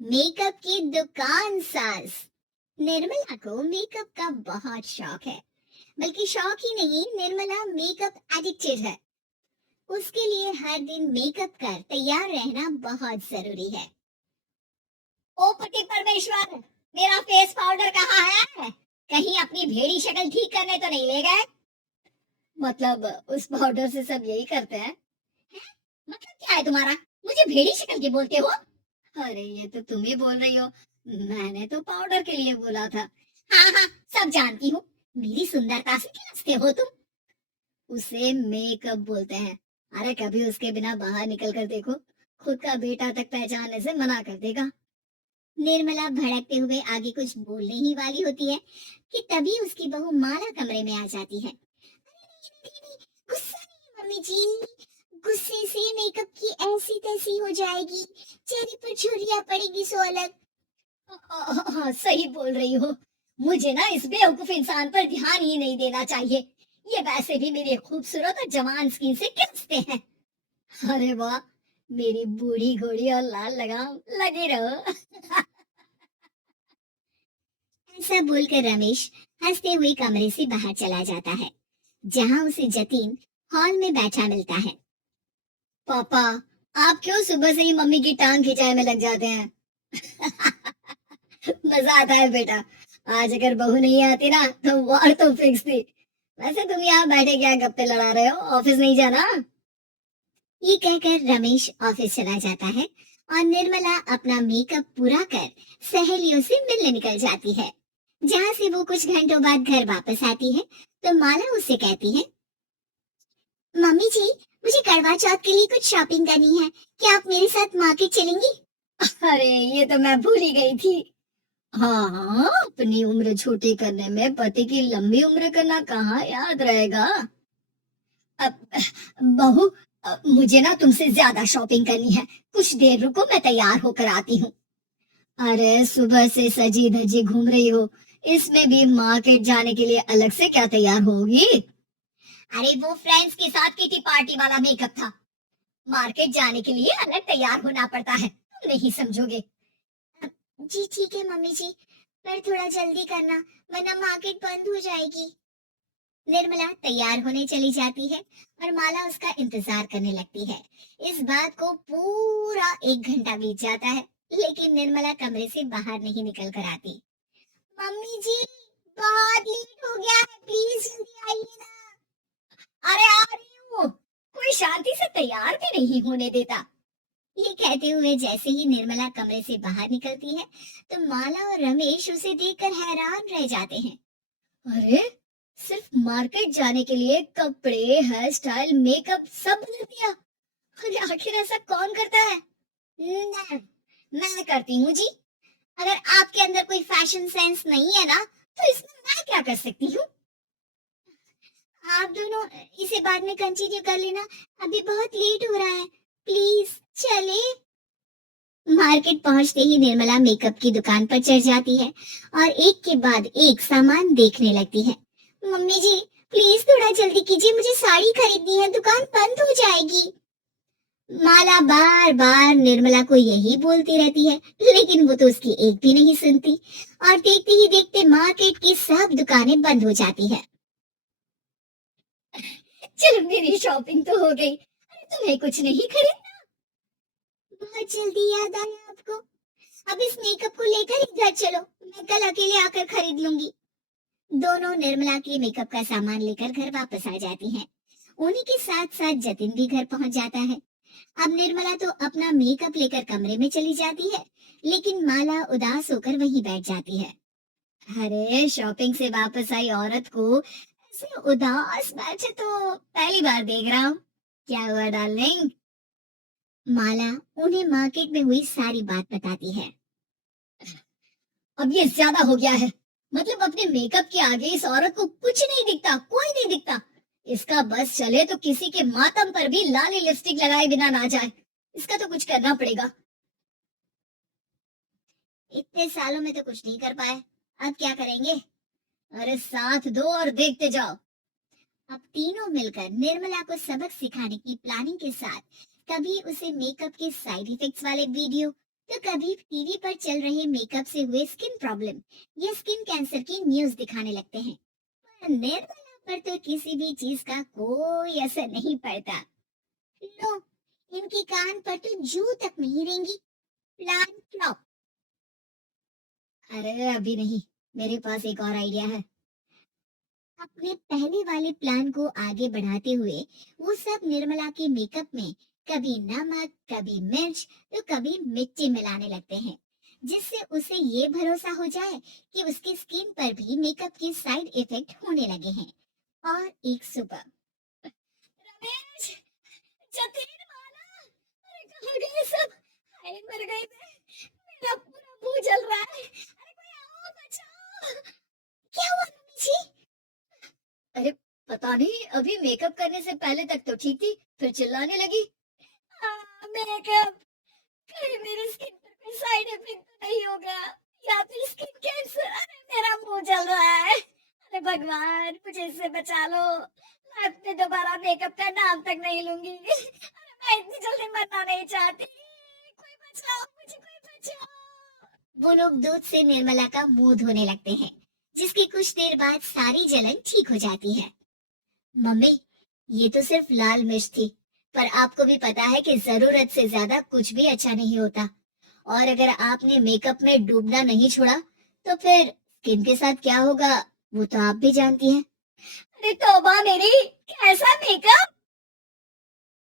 Makeup की दुकान सास। निर्मला को मेकअप का बहुत शौक है। बल्कि शौक ही नहीं, निर्मला मेकअप एडिक्टेड है। उसके लिए हर दिन मेकअप कर तैयार रहना बहुत जरूरी है। ओ पति परमेश्वर, मेरा फेस पाउडर कहाँ है? कहीं अपनी भेड़ी शक्ल ठीक करने तो नहीं ले गए? मतलब उस पाउडर से सब यही करते हैं? मतलब क्या है तुम्हारा? मुझे भेड़ी शक्ल की बोलते हो? अरे ये तो तुम ही बोल रही हो, मैंने तो पाउडर के लिए बोला था। हाँ हाँ, सब जानती हूँ। मेरी सुंदरता से खिलचते हो तुम। उसे मेकअप बोलते हैं। अरे कभी उसके बिना बाहर निकल कर देखो, खुद का बेटा तक पहचानने से मना कर देगा। निर्मला भड़कते हुए आगे कुछ बोलने ही वाली होती है कि तभी उसकी बहू माला कमरे में आ जाती है। गुस्सा नहीं मम्मी जी, गुस्से से मेकअप की ऐसी तैसी हो जाएगी, चेहरे पर झुर्रियां पड़ेगी सो अलग। हाँ, सही बोल रही हो। मुझे ना इस बेवकूफ इंसान पर ध्यान ही नहीं देना चाहिए। ये वैसे भी मेरी खूबसूरत और जवान स्किन से खिंचते हैं। अरे वाह, मेरी बूढ़ी घोड़ी और लाल लगाम, लगे रहो। ऐसा बोलकर रमेश हंसते हुए कमरे से बाहर चला जाता है, जहां उसे जतीन हॉल में बैठा मिलता है। पापा, आप क्यों सुबह से ही मम्मी की टांग खिंचाए में लग जाते हैं? मजा आता है बेटा। आज अगर बहू नहीं आती ना तो वार तो फिक्स थी। वैसे तुम यहाँ बैठे क्या गप्पे लड़ा रहे हो? ऑफिस नहीं जाना? ये कहकर रमेश ऑफिस चला जाता है और निर्मला अपना मेकअप पूरा कर सहेलियों से मिलने निकल जाती है। जहाँ से वो कुछ घंटों बाद घर वापस आती है तो माला उससे कहती है, मम्मी जी, मुझे करवा चौथ के लिए कुछ शॉपिंग करनी है, क्या आप मेरे साथ मार्केट चलेंगी? अरे ये तो मैं भूल ही गई थी। हाँ हाँ, अपनी उम्र छोटी करने में पति की लंबी उम्र करना कहाँ याद रहेगा। अब बहू, मुझे ना तुमसे ज्यादा शॉपिंग करनी है। कुछ देर रुको, मैं तैयार होकर आती हूँ। अरे सुबह से सजी धजी घूम रही हो, इसमें भी मार्केट जाने के लिए अलग से क्या तैयार होगी? अरे वो फ्रेंड्स के साथ किटी पार्टी वाला मेकअप था। मार्केट जाने के लिए अलग तैयार होना पड़ता है, तुम नहीं समझोगे। जी ठीक है मम्मी जी, पर थोड़ा जल्दी करना, वरना मार्केट बंद हो जाएगी। निर्मला तैयार होने चली जाती है और माला उसका इंतजार करने लगती है। इस बात को पूरा 1 घंटा बीत जाता है, लेकिन निर्मला कमरे से बाहर नहीं निकल कर आती। मम्मी जी, बहुत लेट हो गया है, प्लीज जल्दी आइए ना। अरे आ रही हूँ। कोई शांति से तैयार भी नहीं होने देता। ये कहते हुए जैसे ही निर्मला कमरे से बाहर निकलती है तो माला और रमेश उसे देखकर हैरान रह जाते हैं। अरे, सिर्फ मार्केट जाने के लिए कपड़े, हेयर स्टाइल, मेकअप सब बदल दिया। अरे आखिर ऐसा कौन करता है? मैं करती हूँ जी। अगर आपके अंदर कोई फैशन सेंस नहीं है ना, तो इसमें मैं क्या कर सकती हूँ? आप दोनों इसे बाद में कंटिन्यू कर लेना, अभी बहुत लेट हो रहा है, प्लीज चले। मार्केट पहुंचते ही निर्मला मेकअप की दुकान पर चढ़ जाती है और एक के बाद एक सामान देखने लगती है। मम्मी जी, प्लीज थोड़ा जल्दी कीजिए, मुझे साड़ी खरीदनी है, दुकान बंद हो जाएगी। माला बार बार निर्मला को यही बोलती रहती है, लेकिन वो तो उसकी एक भी नहीं सुनती और देखते ही देखते मार्केट की सब दुकानें बंद हो जाती है। चलो मेरी शॉपिंग तो हो गई, अरे तुम्हें कुछ नहीं खरीदना? बहुत जल्दी याद आया आपको। अब इस मेकअप को लेकर ही घर चलो, मैं कल अकेले आकर खरीद लूंगी। दोनों निर्मला के मेकअप का सामान लेकर घर वापस आ जाती हैं। उन्हीं के साथ साथ जतिन भी घर पहुंच जाता है। अब निर्मला तो अपना मेकअप लेकर कमरे में चली जाती है, लेकिन माला उदास होकर वहीं बैठ जाती है। अरे शॉपिंग से वापस आई औरत को ऐसे उदास बैठे तो पहली बार देख रहा हूँ। क्या हुआ डार्लिंग? माला उन्हें मार्केट में हुई सारी बात बताती है। अब ये ज्यादा हो गया है। मतलब अपने मेकअप के आगे इस औरत को कुछ नहीं दिखता, कोई नहीं दिखता। इसका बस चले तो किसी के मातम पर भी लाली लिपस्टिक लगाए बिना ना जाए। इसका तो कुछ करना पड़ेगा। इतने सालों में तो कुछ नहीं कर पाए, अब क्या करेंगे? अरे साथ दो और देखते जाओ। अब तीनों मिलकर निर्मला को सबक सिखाने की प्लानिंग के साथ कभी उसे मेकअप के साइड इफेक्ट्स वाले वीडियो, तो कभी टीवी पर चल रहे मेकअप से हुए स्किन प्रॉब्लम या स्किन कैंसर की न्यूज दिखाने लगते हैं। पर निर्मला पर तो किसी भी चीज का कोई असर नहीं पड़ता। लो, इनकी कान पर तो जू तक नहीं रहेंगी। Plan flop. अरे अभी नहीं, मेरे पास एक और आइडिया है। अपने पहले वाले प्लान को आगे बढ़ाते हुए वो सब निर्मला के मेकअप में कभी नमक, कभी मिर्च, तो कभी मिट्टी मिलाने लगते हैं, जिससे उसे ये भरोसा हो जाए कि उसकी स्किन पर भी मेकअप के साइड इफेक्ट होने लगे हैं। और एक सुबह, रमेश, जतीन माला, अरे कहाँ गए सब? हाय मर गई मैं, मेरा पूरा मुंह जल रहा है। अरे कोई आओ, बचाओ। क्या हुआ मम्मी जी? अरे पता नहीं, अभी मेकअप करने से पहले तक तो ठीक थी, फिर चिल्लाने लगी। मेकअप, कहीं मेरी स्किन पर कोई साइड इफेक्ट तो नहीं हो गया, या फिर स्किन कैंसर? अरे मेरा मुंह जल रहा है, अरे भगवान मुझे इससे बचा लो। मैं अपने दोबारा मेकअप का नाम तक नहीं लूंगी। अरे मैं इतनी जल्दी मरना नहीं चाहती, कोई बचाओ मुझे, कोई बचाओ। वो लोग दूध से निर्मला का मुंह धोने लगते हैं, जिसकी कुछ देर बाद सारी जलन ठीक हो जाती है। मम्मी, ये तो सिर्फ लाल मिर्च थी, पर आपको भी पता है कि जरूरत से ज्यादा कुछ भी अच्छा नहीं होता। और अगर आपने मेकअप में डूबना नहीं छोड़ा, तो फिर स्किन के साथ क्या होगा वो तो आप भी जानती हैं। अरे तौबा मेरी, कैसा मेकअप?